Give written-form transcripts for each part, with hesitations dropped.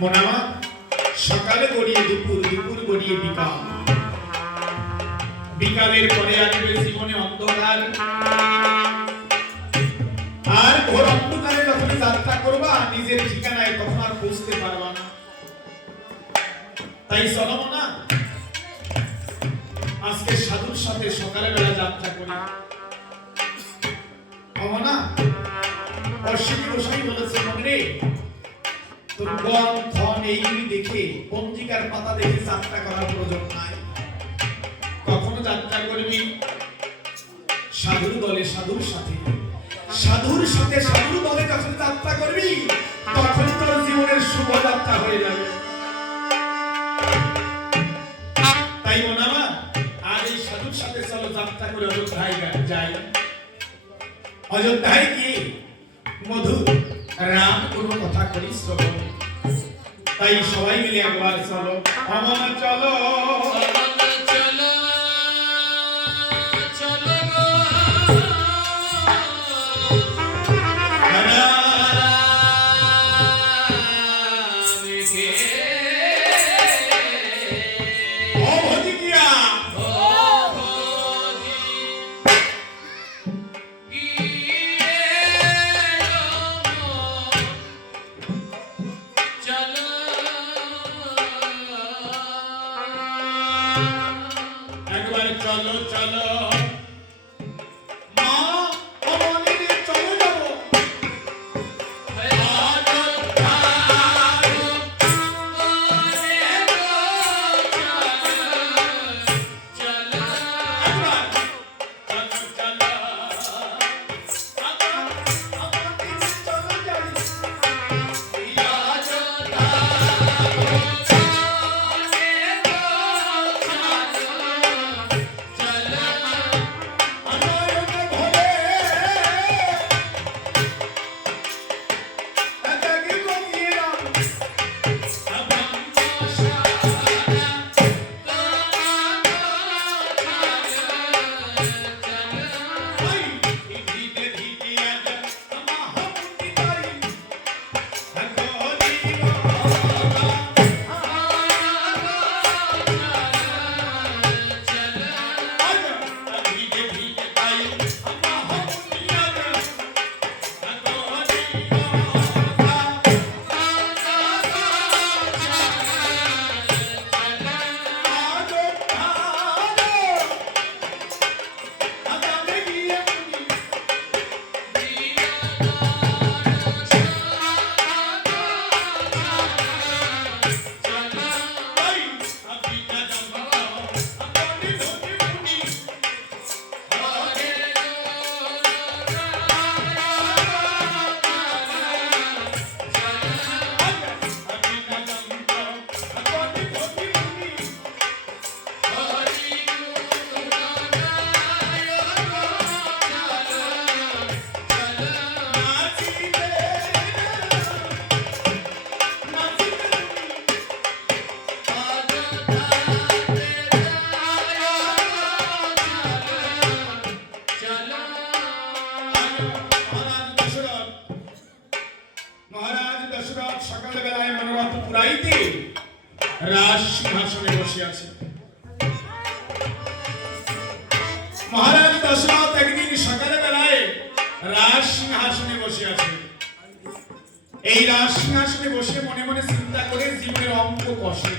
মোনামা সকালে গড়িয়ে দুপুর, দুপুর গড়িয়ে বিকাল, বিকালের পরে আসবে জীবনে অন্ধকার। আর ঘোর অন্ধকারে যখন যাত্রা করবা নিজের ঠিকানায় তখন আর পৌঁছতে পারবা না। তাই চলো না আজকে সাধুর সাথে সকালে বেলা যাত্রা করি। না অশ্বিনী গোসাই বলেছে মনে তোর গণ ধন এইগুলি দেখে পঞ্জিকার পাতা দেখে যাত্রা করার প্রয়োজন নাই। কখনো যাত্রা করবি সাধুর দলে, সাধুর সাথে, সাধুর সাথে সাধুর দলে যখন যাত্রা করবি তখন তোর জীবনের শুভ যাত্রা হয়ে যাবে। তাই মোনামা আজ এই সাধুর সাথে চলো যাত্রা করে অযোধ্যায় যাই। অযোধ্যায় কি মধুর রাম কোনো কথা করি শ্রবণ। তাই সবাই মিলে একবার চলো অমন চলো রাজসিংহাসনে বসে আছে। মহারাজ দশরথ একদিন সকালে বেলায় রাজসিংহাসনে বসে আছে। এই রাজসিংহাসনে বসে মনে মনে চিন্তা করে জীবনের অঙ্ক কষে।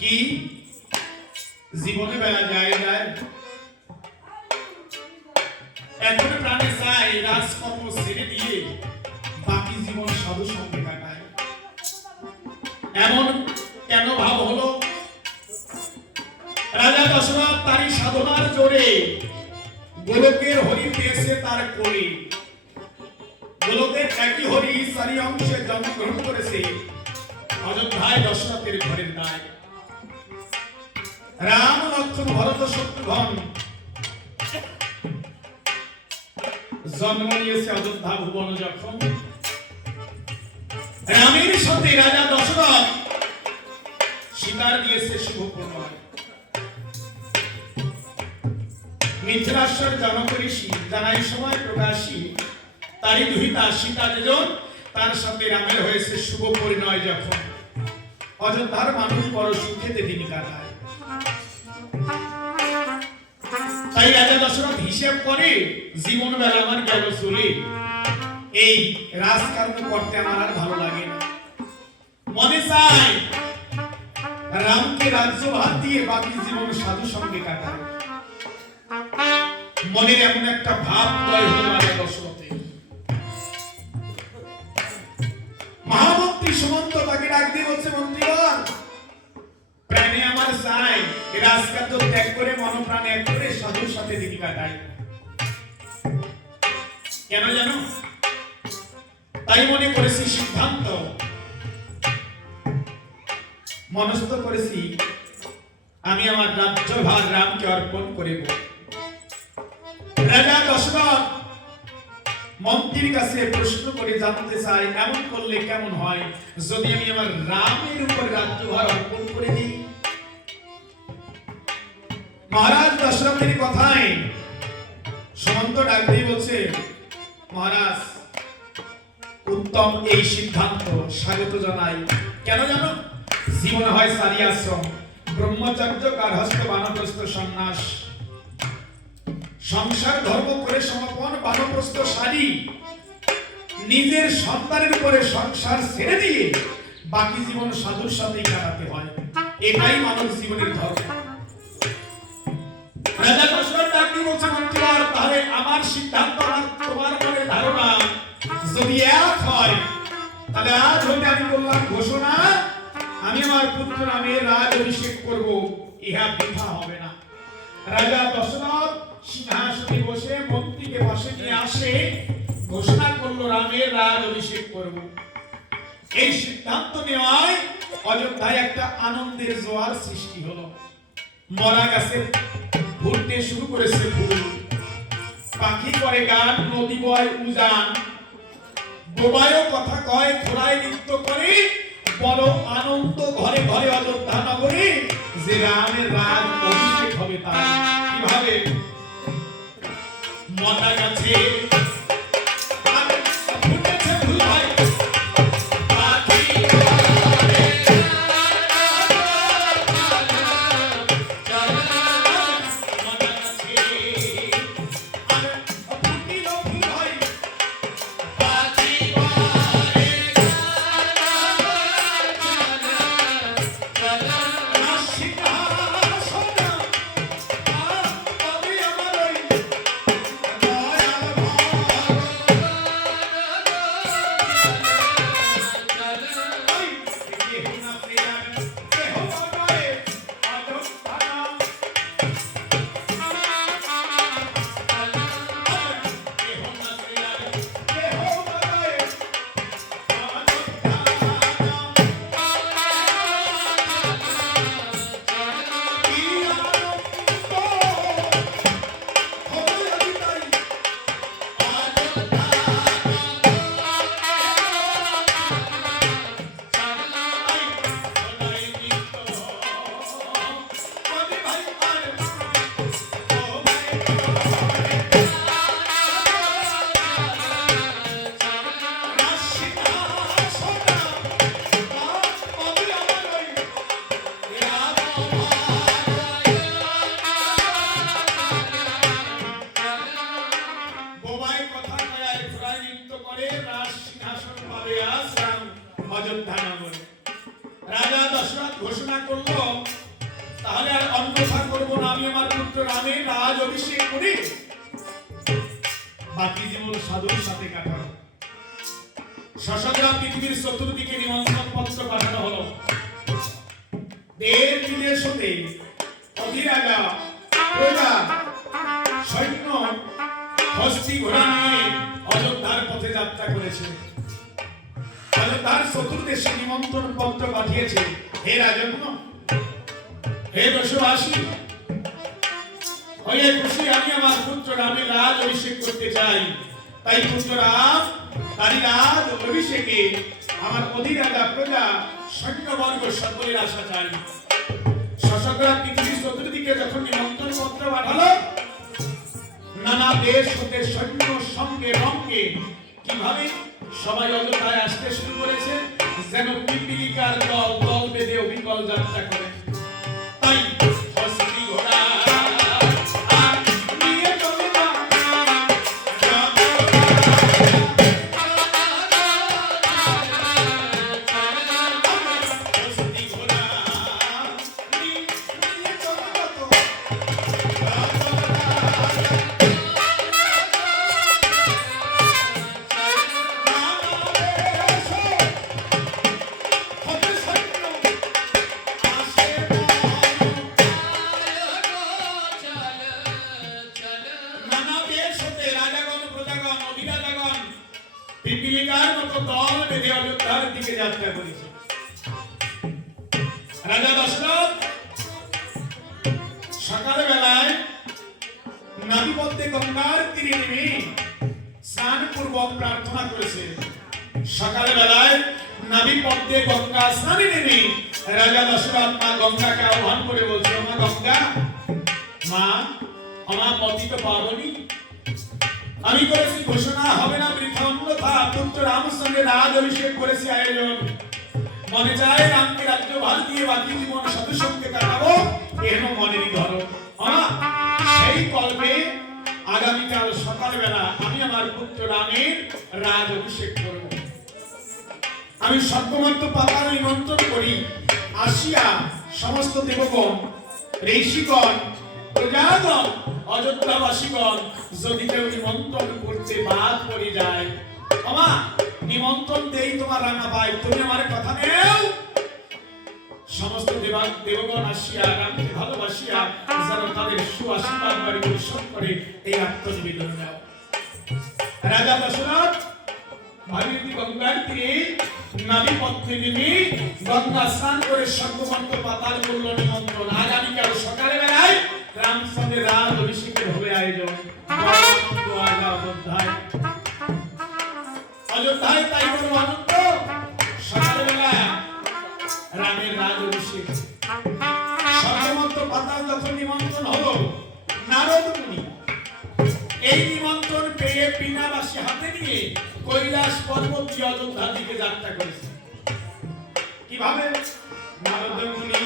কি জীবনে বেলা যায় যায় এখন প্রাণে চাই রাজকর্ম ছেড়ে দিয়ে বাকি জীবন সাধু সঙ্গে কাটায়। এমন কেন ভাব হলো? রাজা দশরথ তারই সাধনার জোরে গোলকের হরি পেয়েছে তার কোলে। গোলকের একই হরি চারি অংশে জন্মগ্রহণ করেছে অযোধ্যায় দশরথের ঘরের দায়। রাম লক্ষ্মণ ভরত শত্রুঘ্ন জন্ম নিয়েছে অযোধ্যা ভুবন। যখন রামের সাথে রাজা দশরথ স্বীকার দিয়েছে শুভ প্রণয়। মিথিলাশ্বর জনক ঋষি জানাই সময় প্রকাশী তারই দুহিতা সীতা যেজন তার সাথে রামের হয়েছে শুভ পরিণয়। যখন অযোধ্যার মানুষ বড় সুখেতে দিন কাটায়। তাই রাজা দশরথ হিসেব করে জীবন বেলা আমার গেল চলে, এই রাজকর্ম করতে আমার আর ভালো লাগে না। মনে চাই রামকে রাজ্যভার দিয়ে বাকি জীবন সাধু সঙ্গে কাটায়। মনের এমন একটা ভাব উদয় হল রাজা দশরথের। মহামন্ত্রী সুমন্ত তাকে ডাক দিয়ে বলছে, মন্ত্রীগণ, প্রাণে আমার চাই রাজকার্য ত্যাগ করে মনপ্রাণ এক করে সাধুর সাথে দিন কাটাই। কেন জানো? তাই মনে করেছি, সিদ্ধান্ত মনস্থ করেছি, আমি আমার রাজ্যভার রামকে অর্পণ করিব। রাজা দশরথ মন্ত্রীর কাছে প্রশ্ন করে জানতে চাই, এমন করলে কেমন হয় যদি আমি আমার রামের উপর রাজ্যভার অর্পণ করে দিই? মহারাজ দশরথের কথায় সুমন্ত ডাক দিয়ে বলছে, মহারাজ, উত্তম এই সিদ্ধান্ত স্বাগত জানাই। কেন জানো? জীবনে হয় চারি আশ্রম, ব্রহ্মচর্য, গার্হস্থ্য, বানপ্রস্থ, সন্ন্যাস। সংসার ধর্ম করে সমাপন বানপ্রস্থ সারি নিজের সন্তানের উপরে সংসার ছেড়ে দিয়ে বাকি জীবন সাধুর সাথেই কাটাতে হয়। এটাই মানব জীবনের ধর্ম। রাজা দশরথ ডাক দিয়ে বলছে, মন্ত্রীবর, তাহলে আমার সিদ্ধান্ত আর তোমার মনে ধারণা যদি এক হয়, তাহলে আজ হইতে আমি বললাম ঘোষণা, আমি আমার পুত্র নামে রাজ অভিষেক করব, ইহা বৃথা হবে না। রাজা দশরথ সিংহাসনে বসে মন্ত্রীকে পাশে নিয়ে আসে, ঘোষণা করলো রামের রাজ অভিষেক করব। এই সিদ্ধান্ত নেওয়ায় অযোধ্যায় একটা আনন্দের জোয়ার সৃষ্টি হলো। মরা গাছে ফুটতে শুরু করেছে ফুল, পাখি করে গান, নদী বয় উজান, বোবায়ও কথা কয়, ঘোড়ায় নৃত্য করে, বড় আনন্দ ঘরে ঘরে অযোধ্যা নগরে, যে রামের রাজ অভিষেক হবে। তার কিভাবে? মরা গাছে অযোধ্যা নগরে রাজা দশরথ ঘোষণা করলো, তাহলে আর অন্যথা করব না, আমি আমার পুত্র রামের রাজ অভিষেক করি, বাকি জীবন সাধুর সাথে কাটাবো। সশস্ত্র পৃথিবীর চতুর্দিকে নিমন্ত্রণ পত্র পাঠানো হলো। দেশ বিদেশ হতে অধিরাজা, প্রজা, সৈন্য, হস্তি ঘোড়া নিয়ে অযোধ্যার পথে যাত্রা করেছে। অযোধ্যার চতুর্দেশে নিমন্ত্রণ পত্র পাঠিয়েছে, হে রাজন্য, হে দেশবাসী, হয়ে খুশি আমি আমার পুত্র রামের রাজ অভিষেক করতে চাই। তাই পুত্র রাম তারই রাজ অভিষেকে আমার অধিরাজা, প্রজা, সৈন্যবর্গ সকলের আশা চাই। সশস্ত্র পৃথিবীর চতুর্দিকে যখন নিমন্ত্রণ পত্র পাঠালো, নানা দেশ হতে সৈন্য সঙ্গে রঙ্গে কিভাবে সবাই অযোধ্যায় আসতে শুরু করেছে, যেন পিপীলিকার দল দল বেঁধে বেঁধে অবিকল যাত্রা করেন। তাই হস্তি ঘোড়া আর নিয়ে চলে যান হস্তি ঘোড়া নিয়ে চলে যত পিপিলিকার মতো দল বেঁধে অযোধ্যার দিকে যাত্রা করেছে। রাজা দশরথ সকালবেলায় নদীপথে গঙ্গার তীরে নেমে স্নান পূর্বক প্রার্থনা করেছে। সকালবেলায় নদীপথে গঙ্গা স্নানে নেমে রাজা দশরথ মা গঙ্গাকে আহ্বান করে বলছে, মা গঙ্গা, মা আমার পতিত পাবনী, আমি করেছি ঘোষণা, হবে না বৃথা অন্যথা পুত্র রামচন্দ্রের রাজ অভিষেক করেছি আয়োজন। মনে চায় রামকে রাজ্য ভার দিয়ে বাকি জীবন সাধু সঙ্গে কাটাবো, এর মনেরই ধরো। সেই কল্পে আগামীকাল সকালবেলা আমি আমার পুত্র রামের রাজ অভিষেক করব। আমি সত্যমাত্র পাতার নিমন্ত্রণ করি, আসিয়া সমস্ত দেবগণ, ঋষিগণ, প্রজাগণ, অযোধ্যাবাসীগণ যদি কেউ নিমন্ত্রণ করতে বাদ পড়ে যায়, আমা নিমন্ত্রণ দেই তোমার রান্না পাই, তুমি আমার কথা নেও। সমস্ত দেবগণ আসিয়া রামকে ভালোবাসিয়া যেন তাদের সুআশীর্বাদ বাড়ি পরিশোধ করে এই আত্মনিবেদন দাও। রাজা দশরথ ভাগীরথী গঙ্গার তীরে নদীপথে নেমে গঙ্গা স্নান করে সর্বমন্ত্র পাতাল করল নিমন্ত্রণ। আগামীকাল সকালে বেলায় রামচন্দ্রের রাজ অভিষেকের হবে আয়োজন। অযোধ্যায় তাই বড় আনন্দ। সকালবেলা রামের রাজ অভিষেক, সর্বমন্ত্র পাতাল যখন নিমন্ত্রণ হলো, নারদ মুনি এই নিমন্ত্রণ পেয়ে বিনাবাসী হাতে নিয়ে কৈলাস পর্বত দিয়ে অযোধ্যার দিকে যাত্রা করেছে। কিভাবে? নারদ মুনি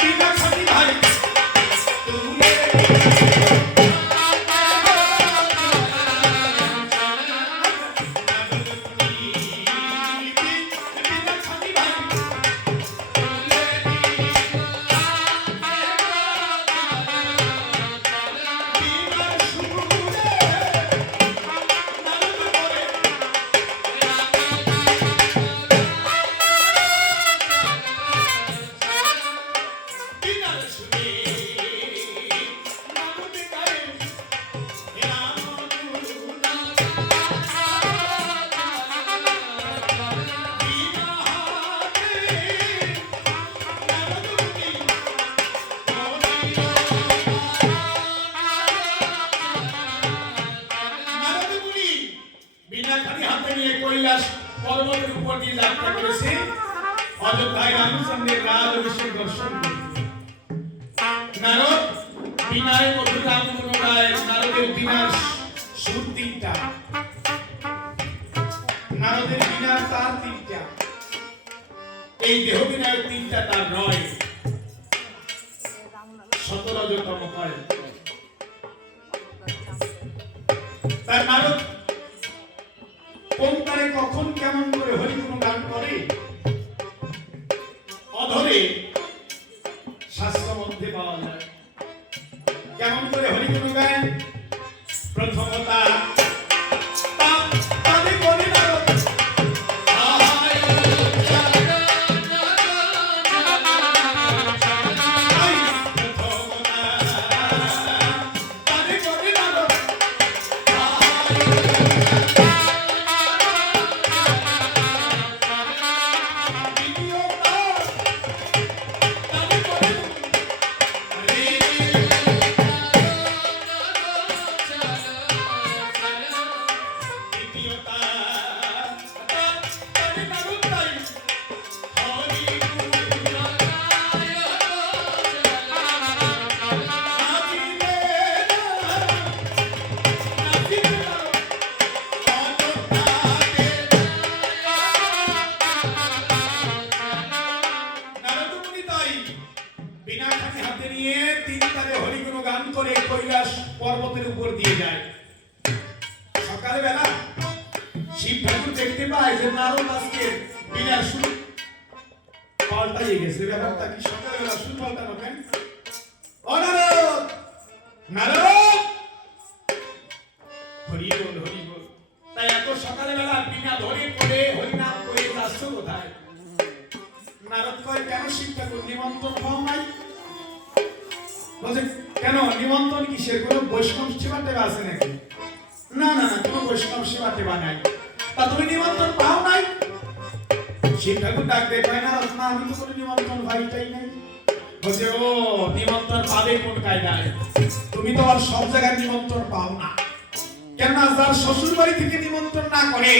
বিনা খাতি ভাই কৈলাস পর্বতের উপর দিয়ে যাত্রা করেছে অযোধ্যায় রামচন্দ্রের রাজ অভিষেক দর্শন করতে। নারদ বিনায় মধুর রাম গুণ গায়। নারদের বিনার সুর তিনটা, নারদের বিনার তার তিনটা, এই দেহ বিনায় তিনটা তার নয়, 17তম হয়। তার নারদ কোন তারে কখন কেমন করে হরিগুণ গান করে অধরে শাস্ত্র মধ্যে পাওয়া যায়। কেমন করে হরিগুণ গান? প্রথমতা বীণাখানি হাতে নিয়ে তিনি তাদের হরিগুণ গান করে কৈলাস পর্বতের উপর দিয়ে যায়। সকালবেলা শিব ঠাকুর দেখতে পায় যে নারদ আজকে বীণার সুর পাল্টাই গেছে। ব্যাপারটা কি? সকালবেলা সুর পাল্টানো কেন? ও নারদ, নারদ, হরি বল, হরি বল। তাই এত সকালবেলা বীণা ধরে করে হরিনাম করে যাচ্ছ কোথায়? নারদ কয়, কেন শিব ঠাকুর নিমন্ত্রণ পাও নাই? বলছে, কেন নিমন্ত্রণ কিসের? কোনো বৈষ্ণব সেবা টেবা আছে নাকি? না না না, কোনো বৈষ্ণব সেবা টেবা নাই। তা তুমি নিমন্ত্রণ পাও নাই? শিব ঠাকুর ডাক দেয়, কয় না না, আমি তো কোনো নিমন্ত্রণ পাইটাই নাই। বলছে, ও নিমন্ত্রণ পাবে কোন কায়দায়? তুমি তো আর সব জায়গায় নিমন্ত্রণ পাও না। কেননা যার শ্বশুর বাড়ি থেকে নিমন্ত্রণ না করে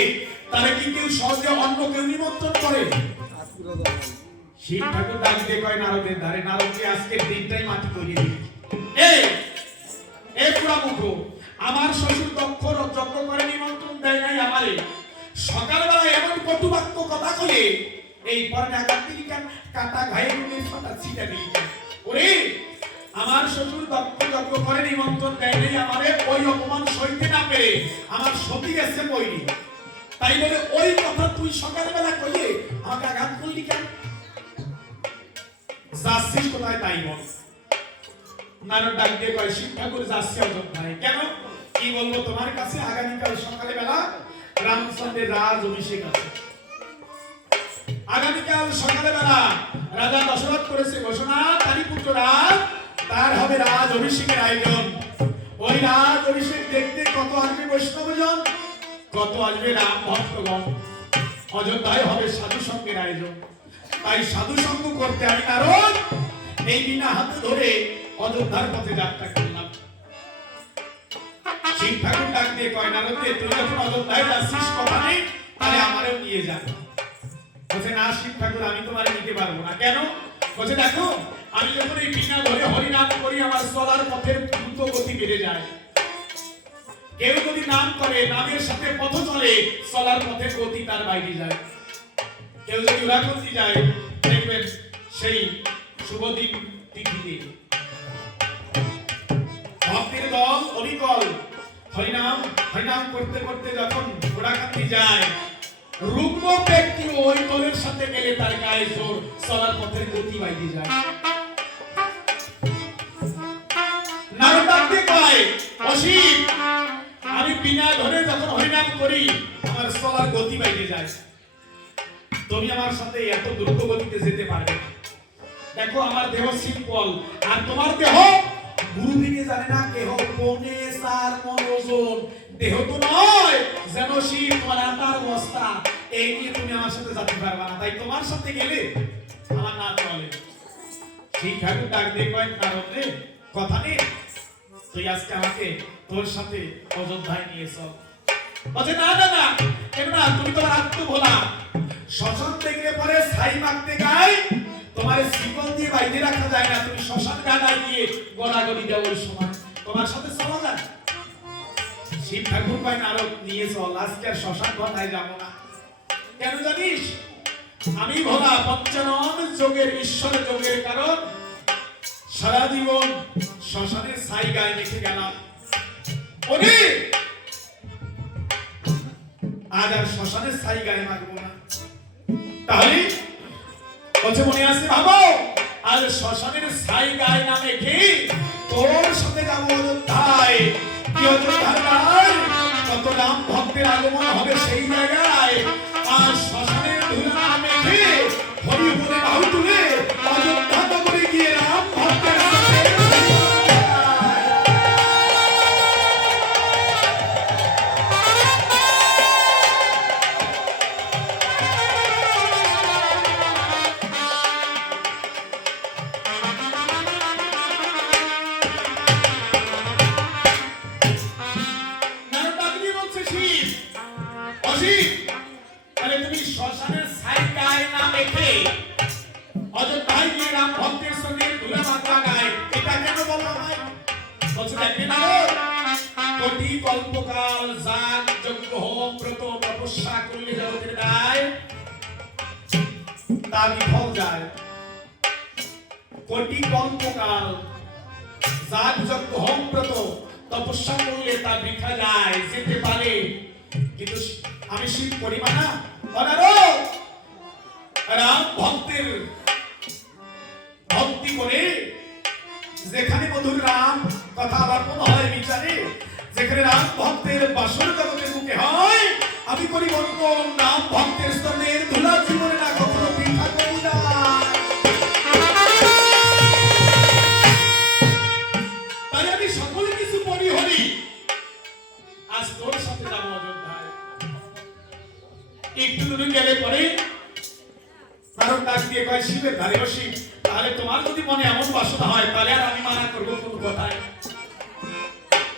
তারে কি কেউ সহজে অন্য কেউ নিমন্ত্রণ করে? শিব ঠাকুর ডাক দিয়ে কয় নারদের ধারে, নারদকে আজকের দিনটাই মাটি করে দিই। এই পুরা মুখ, আমার শ্বশুর দক্ষ যজ্ঞ করে নিমন্ত্রণ দেয় নাই আমারে। সকালবেলা এমন কটু বাক্য কথা কয়ে এই পরে আঘাত দিলি কেন? কাটা ঘায়ে নুনের ফাটা ছিটা দিলি কেন? ওরে, আমার শ্বশুর দক্ষ যজ্ঞ করে নিমন্ত্রণ দেয় নাই আমারে। ওই অপমান সইতে না পেরে আমার সতী গেছে বইনি। তাই বলে ওই কথা তুই সকালবেলা কইয়ে আমাকে আঘাত করলি কেন? যাচ্ছিস কোথায় তাই বল। নারদ ডাক দিয়ে কয়, শিব ঠাকুর যাচ্ছে অযোধ্যায়। কেন? কি বলবো তোমার কাছে? আগামীকাল সকালবেলা রামচন্দ্রের রাজ অভিষেক আছে। আগামীকাল সকালবেলা রাজা দশরথ করেছে ঘোষণা, তারই পুত্র রাজ, তার হবে রাজ অভিষেকের আয়োজন। ওই রাজ অভিষেক দেখতে কত আসবে বৈষ্ণবজন, কত আসবে রাম ভক্তগণ। অযোধ্যায় হবে সাধু সঙ্গের আয়োজন। তাই সাধু সঙ্গ করতে আমি নারদ এই বিনা হাতে ধরে অযোধ্যার পথে যাত্রা করলাম। শিব ঠাকুর ডাক দিয়ে কয়, নারদ তুই যখন অযোধ্যায় যাচ্ছিস কথা নেই, তাহলে আমারও নিয়ে যা। বলছে, না শিব ঠাকুর, আমি তোমার নিতে পারবো না। কেন? বলছে, দেখো আমি যখন এই বিনা ধরে হরিনাম করি আমার চলার পথের দ্রুত গতি বেড়ে যায়। কেউ যদি নাম করে, নামের সাথে পথ চলে, চলার পথের গতি তার বাইরে যায়। কেউ যদি উড়া করতে যায়, দেখবেন সেই শুভদিন তিথিতে ভক্তের দল অবিকল হরিনাম হরিনাম করতে করতে যখন ঘোড়াকান্তি যায়, রুগ্ন ব্যক্তি ওই দলের সাথে গেলে তার গায়ে জোর, চলার পথের গতি বাইরে যায়। নারদাকে কয়, অসীম, আমি বিনা ধরে যখন হরিনাম করি আমার চলার গতি বাইরে যায়। তুমি আমার সাথে এত দ্রুত গতিতে যেতে পারবে না। দেখো আমার দেহ সিম্পল, আর তোমার দেহ গুরুদিনে জানে না কেহ কোনে সার মনোজন। দেহ তো নয় যেন শিব, তোমার আটার বস্তা। এই নিয়ে তুমি আমার সাথে যেতে পারবে না। তাই তোমার সাথে গেলে আমার না চলে। শিব ঠাকুর ডাক দিয়ে কয়, নারদ রে, কথা নেই, তুই আজকে আমাকে তোর সাথে অযোধ্যায় নিয়ে চল। বলছে, না না না, কেন না? তুমি তোমার আত্মভোলা। শ্মশান দেখলে পরে ছাই মাখতে গায়, তোমার শিকল দিয়ে বাইরে রাখা যায় না। তুমি শ্মশান গাড়ায় গিয়ে গড়াগড়ি দেওয়ার সময় তোমার সাথে চলা যায়। শিব ঠাকুর কয়, নারদ নিয়ে চল, আজকে আর শ্মশান ঘটায় যাবো না। কেন জানিস? আমি ভোলা পঞ্চানন যোগের ঈশ্বর যোগের কারণ সারা জীবন শ্মশানের ছাই গায়ে রেখে গেলাম। ওরে, আজ আর শ্মশানের ছাই গায়ে মাখবো না। তাহলে বলছে, মনে আছে ভাবো, আজ শ্মশানের ছাই গায়ে না মেখে তোর সাথে যাবো অযোধ্যায়। কি অযোধ্যার গায়ে কত রাম ভক্তের আগমন হবে সেই জায়গায়। আর শ্মশানের ধুলা না মেখে হরি বলে বাহু তুলে অযোধ্যা নগরে গিয়ে রাম ভক্তের শ্মশানের ছাই গায়ে না মেখে অযোধ্যায় গিয়ে রাম ভক্তের সঙ্গে ধুলা মাত্রা গায়ে, এটা কেন বলা হয়? বলছে, দেখেন কোটি কল্পকাল যাগ যজ্ঞ হোম ব্রত তপস্যা করলে জগতের দায় তা বিফল যায়। কোটি কল্পকাল যাগযজ্ঞ হোমব্রত তপস্যা করলে তা বৃথা যায়, যেতে পারে, কিন্তু আমি শিব করিবা না। অনারদ রাম ভক্তের ভক্তি করে যেখানে মধুর রাম কথা আলাপন হয় বিচারে, যেখানে রাম ভক্তের বাসর জগতের মুখে হয়, আমি করি বন্ধন রাম ভক্তের স্তনের ধুলা জীবনে না কখনো বৃথা করি না। তাই আমি সকল কিছু পরি হরি, আজ তোর সাথে যাবো অযোধ্যায়। একটু দূরে গেলে পরে কারণ ডাক দিয়ে কয় শিবের ধারে বসি, তাহলে তোমার যদি মনে এমন বাসনা হয় তাহলে আর আমি মানা করবো কোন কথায়।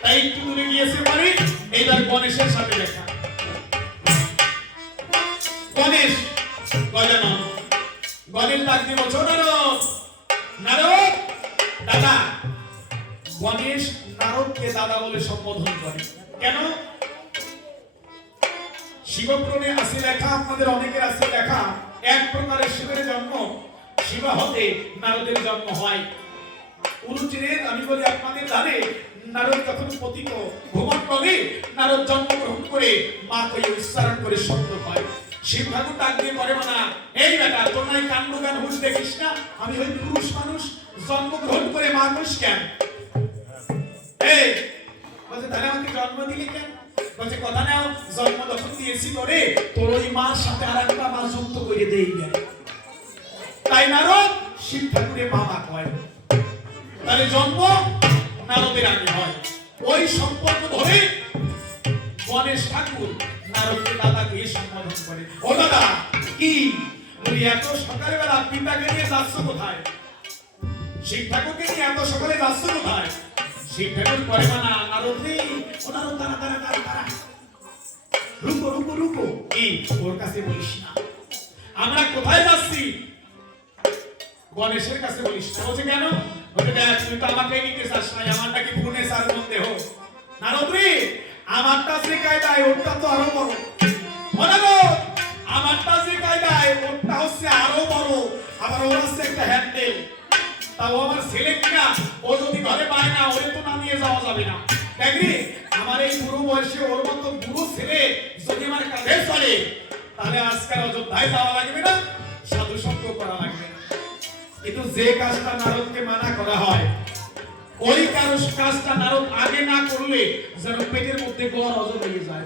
তাই একটু দূরে গিয়েছে পরে এইবার গণেশের সাথে দেখা। গণেশ গজানন গণেশ ডাক দিয়ে বলছো নারদ, নারদ দাদা। গণেশ নারদকে দাদা বলে সম্বোধন করে কেন? শিবপুরাণে আছে লেখা, আপনাদের অনেকের আছে লেখা, এক প্রকারের শিবের জন্ম শিবা হতে নারদের জন্ম হয়। উরুচিরের আমি বলি আপনাদের ধারে নারদ যখন পতিত ভ্রমণ করে নারদ জন্মগ্রহণ করে মা কই উচ্চারণ করে শব্দ হয়। শিব ঠাকুর ডাক দিয়ে করে না, এই বেটা তোর নাই কাণ্ড গান হুঁশ দেখিস না, আমি হই পুরুষ মানুষ, জন্মগ্রহণ করে মা কইস কেন? এই বলছে তাহলে আমাকে জন্ম দিলি কেন? বলছে কথা নাও, জন্ম যখন দিয়েছি তোরে, তোর ওই মার সাথে আর একটা মা যুক্ত করে দেই না। তাই নারদ শিব ঠাকুরের মামা কয়, তাহলে জন্ম নারদের আগে হয়। ওই সম্পর্ক ধরে গণেশ ঠাকুর নারদকে দাদাকে সম্বোধন করে, ও দাদা কি বলি এত সকালবেলা পিতাকে নিয়ে যাচ্ছ কোথায়? শিব ঠাকুরকে নিয়ে এত সকালে যাচ্ছ কোথায়? শিব ঠাকুর করে না, নারদ রে ও নারদ দাঁড়া দাঁড়া দাঁড়া দাঁড়া, রুকো রুকো রুকো, এই ওর কাছে বলিস না, আমরা কোথায় যাচ্ছি গণেশের কাছে বলিস না। বলছে কেন? বলছে দেখ তুই তো আমাকে নিতে চাস না, আমারটা কি পুনে সার মধ্যে হোক। নারদ রে আমারটা যে কায়দায় ওরটা তো আরো বড়। নারদ আমারটা যে কায়দায় ওরটা হচ্ছে আরো বড়, আবার ওর হচ্ছে একটা হ্যান্ডেল। তাও আমার ছেলে কিনা, ও যদি ঘরে পায় না ওরে তো না নিয়ে যাওয়া যাবে না। দেখবি আমার এই বুড়ো বয়সে ওর মতো বুড়ো ছেলে যদি আমার কাঁধে চলে, তাহলে আজকাল অযোধ্যায় যাওয়া লাগবে না, সাধু সঙ্গ করা লাগবে না। কিন্তু যে কাজটা নারদকে মানা করা হয়, ওই কাজটা নারদ আগে না করলে যেন পেটের মধ্যে গড় অজর হয়ে যায়।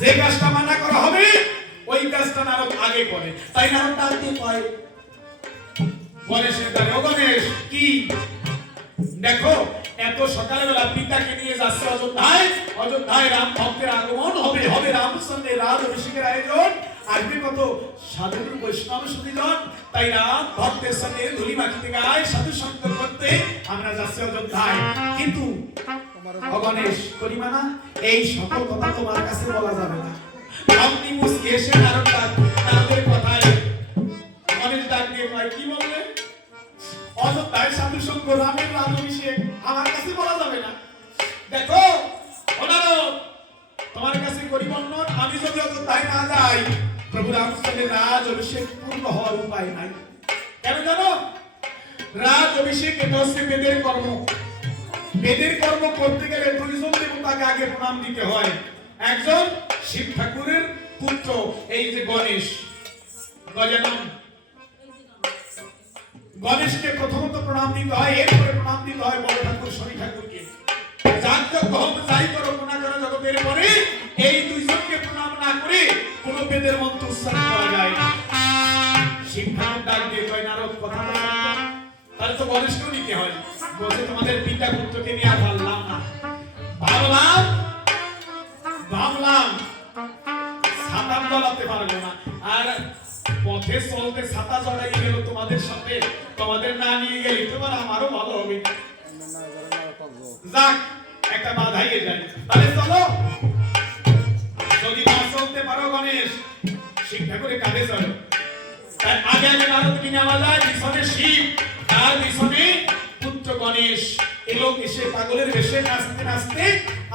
যে কাজটা মানা করা হবে ওই কাজটা নারদ আগে করে। তাই নারদ ডাক দিয়ে কয় গণেশের দ্বারে, ও গণেশ কি দেখো এত সকালবেলা পিতাকে নিয়ে যাচ্ছে অযোধ্যায়, অযোধ্যায় রাম ভক্তের আগমন হবে, হবে রামচন্দ্রের রাজ অভিষেকের আয়োজন, আসবে কত সাধু বৈষ্ণব সুধীজন। তাই রাম ভক্তের সঙ্গে ধুলি মাখিতে গায় সাধু সঙ্গ করতে আমরা যাচ্ছি অযোধ্যায়। কিন্তু গণেশ করিমা না, এই সকল কথা তোমার কাছে বলা যাবে না। আপনি মুসকে এসে নারদের কথায় গণেশ ডাক দিয়ে কয় কি বললে? অযোধ্যায় সাধু সঙ্গ রামের রাজ অভিষেক আমার কাছে বলা যাবে না। দেখো নারদ তোমার কাছে করি বর্ণন, আমি যদি অযোধ্যায় না যাই প্রভু রামচন্দ্রের রাজ অভিষেক পূর্ণ হওয়ার উপায় নাই। কেন জানো? রাজ অভিষেক এটা হচ্ছে বেদের কর্ম। বেদের কর্ম করতে গেলে দুইজন দেবতাকে আগে প্রণাম দিতে হয়। একজন শিব ঠাকুরের পুত্র এই যে গণেশ গজানন, গণেশকে প্রথমত প্রণাম দিতে হয়, এরপরে প্রণাম দিতে হয় বড় ঠাকুর শনি ঠাকুরকে। যাই করো প্রণাম করো জগতের পরে এই দুইজনকে প্রণাম না করে কোন বেদের মন্ত্র উচ্চারণ করা যায় না। শিব ঠাকুর ডাক দিয়ে কয় নারদ কথা তাহলে তো গণেশকেও নিতে হয়। বলছে তোমাদের পিতা পুত্রকে নিয়ে আর ভাবলাম না, ভাবলাম ছাতা জড়াতে পারবো না, আর পথে চলতে ছাতা জড়াই গেল তোমাদের সাথে, তোমাদের না নিয়ে গেলে তোমার আমারও ভালো হবে। যাক একটা বাধাইয়ে যায়, তাহলে চলো। যদি না চলতে পারো গণেশ শিব ঠাকুরের কাঁধে চলো। তার আগে আগে নারদকে নেওয়া যায়, পিছনে শিব, তার পিছনে পুত্র গণেশ। এলো এসে পাগলের বেশে নাচতে নাচতে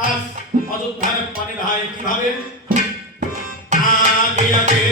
আজ অযোধ্যার পানে ধায়। কিভাবে? আগে আগে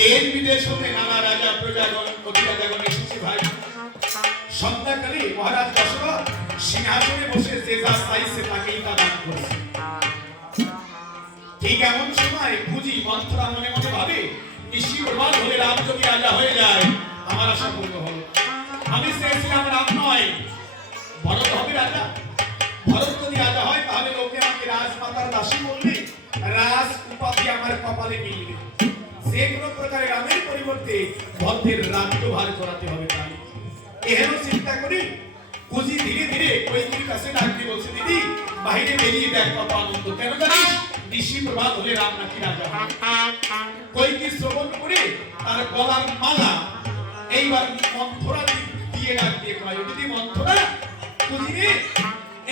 দেশ বিদেশ হতে নানা রাজা প্রজাগণ অতিরাজাগণ এসেছে ভাই। সন্ধ্যাকালে মহারাজ দশরথ সিংহাসনে বসে যে যা চাইছে তাকেই তা দান করেছে। ঠিক এমন সময় কুজি মন্থরা মনে মনে ভাবে নিশ্চয়ই প্রমাণ হলে রাম যদি রাজা হয়ে যায় আমার আশা পূর্ণ হলো। আমি চেয়েছিলাম রাম নয় ভরত হবে রাজা। ভরত যদি রাজা হয় তাহলে লোকে আমাকে রাজমাতার দাসী বলবে, রাজ উপাধি আমার কপালে মিলবে। যে কোনো প্রকারে রামের পরিবর্তে ভদ্রের রাজ্যভার করাতে হবে। তাই এহেন চিন্তা করি কুজি ধীরে ধীরে কৈকেয়ীর কাছে ডাক দিয়ে বলছে, দিদি বাইরে বেরিয়ে দেখ কত আনন্দ। কেন জানিস? ঋষি প্রভাত হলে রাম নাকি রাজা হয়। কৈকেয়ী শ্রবণ করে তার গলার মালা এইবার মন্থরা দিয়ে ডাক দিয়ে কয়, দিদি মন্থরা, কুজিরে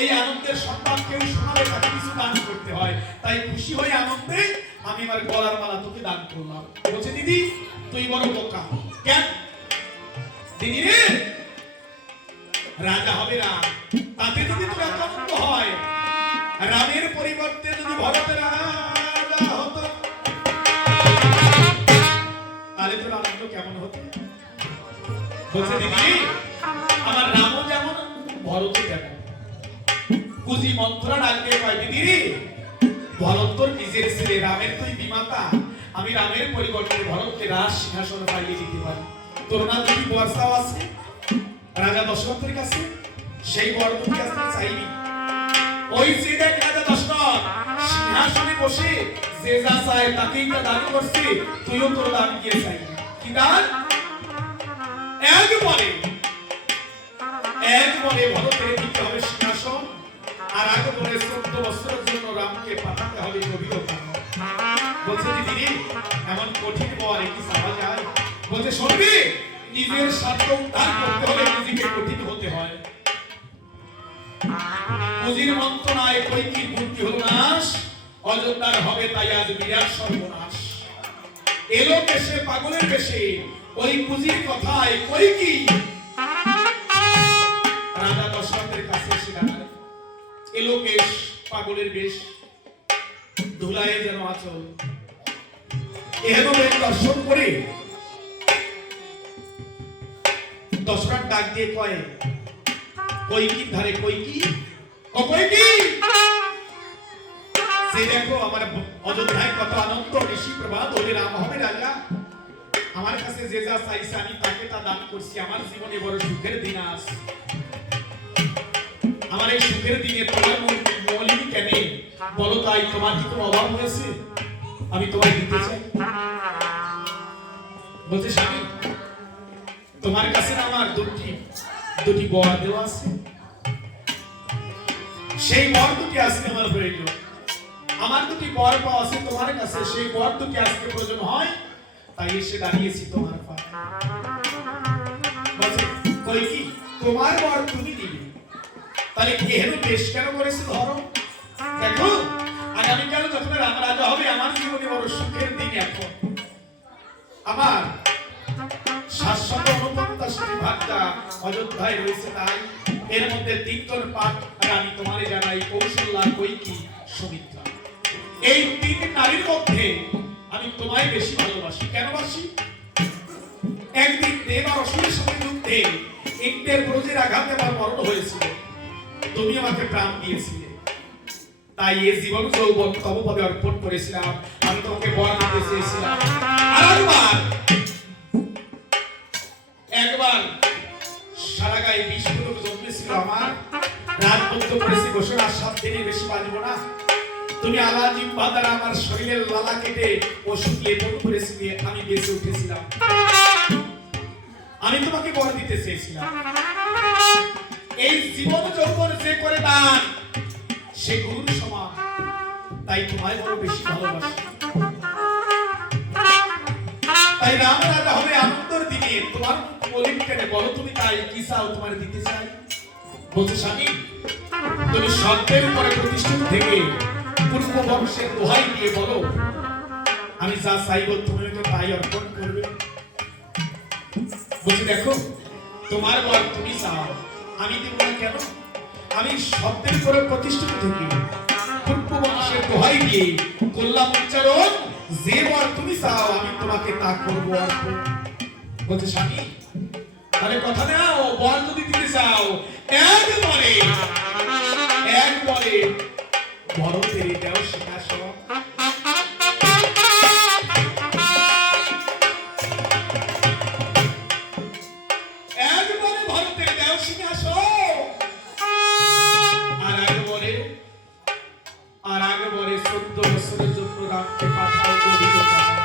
এই আনন্দের সংবাদ কেউ শোনালে তাকে কিছু দান করতে হয়। তাই খুশি হয়ে আনন্দে আমি আমার গলার মালা তোকে দান করলাম। বলছে, দিদি তুই বড় বোকা। কেন? দিদি রে রাজা হবে রাম, তাতে যদি তোর এত আনন্দ হয়, রামের পরিবর্তে যদি ভরতের রাজা হতো তাহলে তোর আনন্দ কেমন হতো? বলছে, দিদি আমার রামও যেমন ভরতও তেমন। কুজি মন্থরা ডাক দিয়ে কয়, দিদি রে ভরত তোর নিজের ছেলে, রামের তুই বিমাতা। আমি রামের পরিবর্তে ভরতকে রাজ সিংহাসনে পাইয়ে দিতে পারি। তোর না যদি বর্ষাও আছে রাজা দশরথের কাছে, সেই বর তুই আসতে চাইনি। ওই যে দেখ রাজা দশরথ সিংহাসনে বসে যে যা চায় তাকেই তা দান করছে, তুইও তোর দান দিয়ে চাই। কি দান? একবারে ভরতের দিতে হবে সিংহাসন, আর আগে বলে 14 বছরের জন্য রামকে পাঠাতে হবে গভীরতা। বলছে, দিদি এমন কঠিন বর কি চাওয়া যায়? বলছে, শুনবি নিজের স্বার্থ উদ্ধার করতে হলে নিজেকে কঠিন হতে হয়। কুজির মন্ত্রণায় কৈকেয়ীর বুদ্ধি হলো নাশ, অযোধ্যার হবে তাই আজ বিরাট সর্বনাশ। এলো বেশে পাগলের বেশে ওই কুজির কথায় কৈকেয়ী রাজা দশরথের কাছে এসে দাঁড়ায়। এলো বেশ পাগলের বেশ, ধুলায় যেন আচল। এহেন বেশ দর্শন করে দশরথ ডাক দিয়ে কয়, কৈকেয়ীর ধারে কৈকেয়ী, ও কৈকেয়ী, সে দেখো আমার অযোধ্যায় কত আনন্দ, ঋষি প্রভাত হলে রাম হবে রাজা। আমার কাছে যে যা চাইছে আমি তাকে তা দান করছি। আমার জীবনে বড় সুখের দিন আজ। আমার এই সুখের দিনে তোমার মলিনী কেন বলো? তাই তোমার কি কোনো অভাব হয়েছে? আমি তোমায় দিতে চাই। বলছে, স্বামী তোমার কাছে না আমার দুটি বর দেওয়া আছে, সেই বর দুটি আজকে আমার প্রয়োজন। আমার দুটি বর পাওয়া আছে তোমার কাছে, সেই বর দুটি আজকে প্রয়োজন হয়, তাই এসে দাঁড়িয়েছি তোমার পাশে। বলছে, কৈকেয়ী তোমার বর তুমি দিবে, তাহলে এহেন বেশ কেন করেছে? ধরো দেখো আগামীকাল যখন রাম রাজা হবে আমার জীবনে বড় সুখের দিন। এখন আমার শাশ্বত অনুপত্তাশালী ভাগটা অযোধ্যায় রয়েছে, তাই এর মধ্যে 3জন পাঠ আমি তোমারে জানাই, কৌশল্যা, কৈকেয়ী, সুমিত্রা। এই 3 নারীর মধ্যে আমি তোমায় বেশি ভালোবাসি। কেন বাসি? একদিন দেব আর অসুরের সাথে যুদ্ধে ইন্দ্রের ব্রজের আঘাতে আমার মরণ হয়েছিল, তুমি আমাকে প্রাণ দিয়েছিলে, তাই এই জীবন যৌবন তব পদে অর্পণ করেছিলাম। আমি তোমাকে বর দিতে চেয়েছিলাম। আর একবার সারা গায়ে বিস্ফোরক জন্মেছিল আমার, রাজবদ্ধ করেছি ঘোষণা 7 দিনের বেশি বাঁচব না। তুমি আলা জিহ্বা দ্বারা আমার শরীরের লালা কেটে ওষুধ লেপন করেছিলে, আমি বেঁচে উঠেছিলাম। আমি তোমাকে বর দিতে চেয়েছিলাম। এই জীবন যৌবন যে করে দান সে গুরুর সমান, তাই তোমায় বড় বেশি ভালোবাসি। তাই রাম রাজা হবে আনন্দের দিনে, তোমার মলিন কেন বলো? তুমি তাই কি চাও তোমার দিতে চাই? বলছে, স্বামী তুমি সত্যের উপরে প্রতিষ্ঠিত থেকে পূর্ব বংশের দোহাই দিয়ে বলো, আমি যা চাইব তুমি তো তাই অর্পণ করবে। বলছে, দেখো তোমার বর তুমি চাও, আমি দেব না কেন? আমি সত্যের উপরে প্রতিষ্ঠিত থেকে পূর্ব বংশের দোহাই দিয়ে কল্যাণ উচ্চারণ যে বর তুমি চাও আমি তোমাকে তা করবো অর্পণ। বলছে স্বামী তাহলে কথা নাও, বর যদি দিতে চাও একবারে ভরতের দেও সিংহাসন। একবারে ভরতের দেও সিংহাসন, আর একবারে 14 বছরের জন্য রামকে পাঠাও গভীর পাহাড়।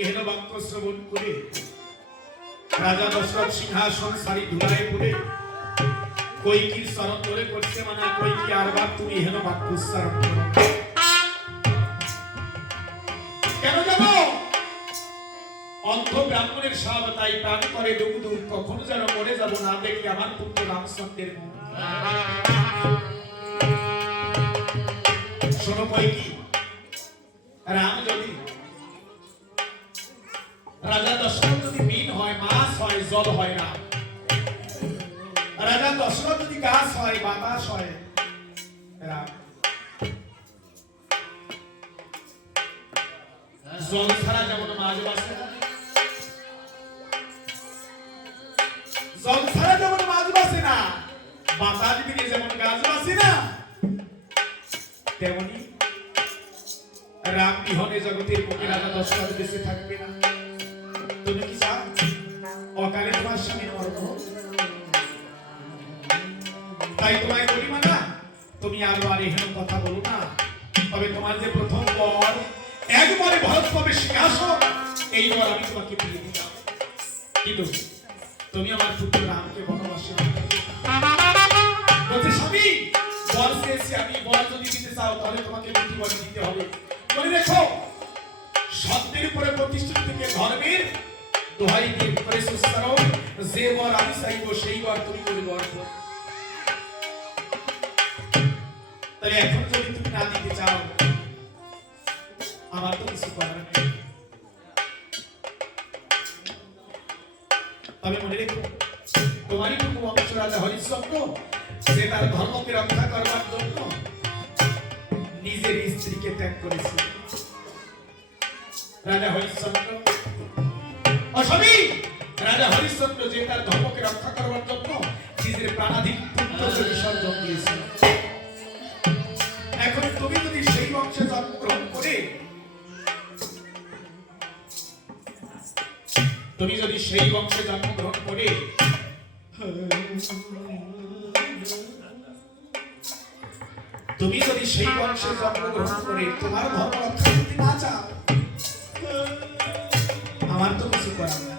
এহেন বাক্য শ্রবণ করে রাজা দশরথ সিংহাসন সারি ধুলায় পড়ে কৈকির শরণ ধরে করছে, মানে কৈকি আরবার তুমি এহেন বাক্য উচ্চারণ করো। কেন জানো? অন্ধ ব্রাহ্মণের সব তাই প্রাণ করে দুঃখ, কখনো যেন মরে যাব না দেখলে আমার পুত্র রামচন্দ্রের মুখ। শোনো কৈকি, রাম যদি রাজা দশরথ যদি মিন হয়, মাছ হয়, জল হয় না। রাজা দশরথ যদি গাছ হয়, বাতাস হয়, রাম। জল ছাড়া যেমন মাছ বাঁচে না, জল ছাড়া যেমন মাছ বাঁচে না, বাতাস দিকে যেমন গাছ বাঁচে না, তেমনি রাম বিহনে জগতের বুকে রাজা দশরথ বেঁচে থাকবে না। তুমি কি চাও অকালে তোমার স্বামীর মরণ হোক? তাই তোমায় বলি মানা, তুমি আর এহেন কথা বলো না। তবে তোমার যে প্রথম বর একবারে ভরত পাবে সিংহাসন, এই বর আমি তোমাকে দিয়ে দিলাম। কিন্তু তুমি আমার পুত্র রামকে বনবাসে বলছে স্বামী বর চেয়েছি আমি, বর যদি দিতে চাও তাহলে তোমাকে দুটি বর দিতে হবে। মনে রেখো সত্যের উপরে প্রতিষ্ঠিত থেকে ধর্মের দোহাই দিয়ে করে সুস্কারও, যে বর আমি চাইব সেই বর তুমি করে অর্পণ। তাহলে এখন যদি তুমি না দিতে চাও আমার তো কিছু করার নেই। তবে মনে রেখো তোমারই পূর্ব বংশ রাজা হরিশ্চন্দ্র, সে তার ধর্মকে রক্ষা করবার জন্য নিজের স্ত্রীকে ত্যাগ করেছে। রাজা হরিশ্চন্দ্র অস্বামী, রাজা হরিশ্চন্দ্র যে তার ধর্মকে রক্ষা করবার জন্য নিজের প্রাণাধিক পুত্রকে বিসর্জন দিয়েছে। এখন তুমি যদি সেই বংশে জন্মগ্রহণ করে, তুমি যদি সেই বংশে জন্মগ্রহণ করে তুমি যদি সেই বংশে জন্মগ্রহণ করে তোমার ধর্ম রক্ষা করতে না চাও, আমার তো কিছু করার না।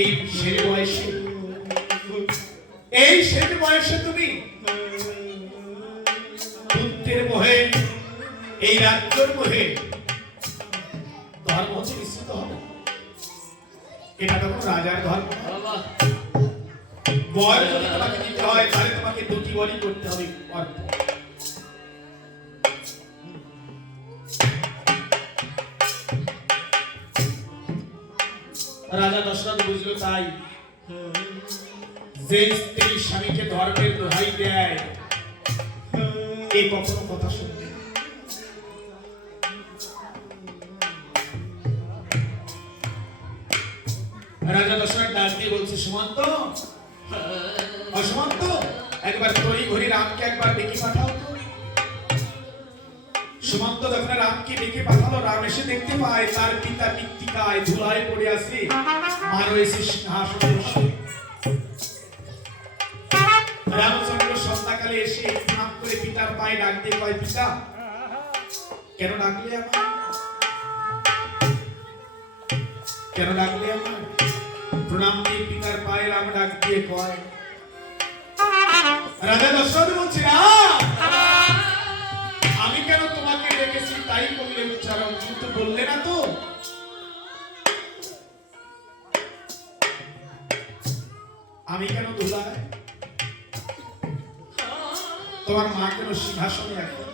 এই শেষ বয়সে তুমি পুত্রের মোহে, এই রাজ্যের মোহে ধর্ম হচ্ছে বিস্তৃত হবে। এটা তো রাজার ধর্ম। বর যদি তোমাকে দিতে হয় তাহলে তোমাকে দুটি বরই করতে হবে অর্পণ। রাজা দশরথ বুঝলো তাই যে স্ত্রী স্বামীকে ধর্মের দোহাই দেয় এই কখনো কথা শুনবে। রাজা দশরথ ডাক দিয়ে বলছে সুমন্ত, অসুমন্ত একবার তরি ঘড়ি রামকে একবার ডেকে পাঠাও তো। সুমন্ত যখন রামকে ডেকে পাঠালো, রাম এসে দেখতে পায় তার পিতা মৃত্তিকায় ধুলায় পড়ে আছে, মা রয়েছে সিংহাসনে বসে। রামচন্দ্র সন্ধ্যাকালে এসে প্রণাম করে পিতার পায়ে ডাক দিয়ে কয়, পিতা কেন ডাকলে আমার, কেন ডাকলে আমার? প্রণাম দিয়ে পিতার পায়ে রাম ডাক দিয়ে কয়, রাজা দশরথ বলছে না আমি কেন তোমাকে ডেকেছি তাই বললে উচ্চারণ, কিন্তু বললে না তো। আমি কেন ধুলায়, তোমার মা কেন সিংহাসনে এখন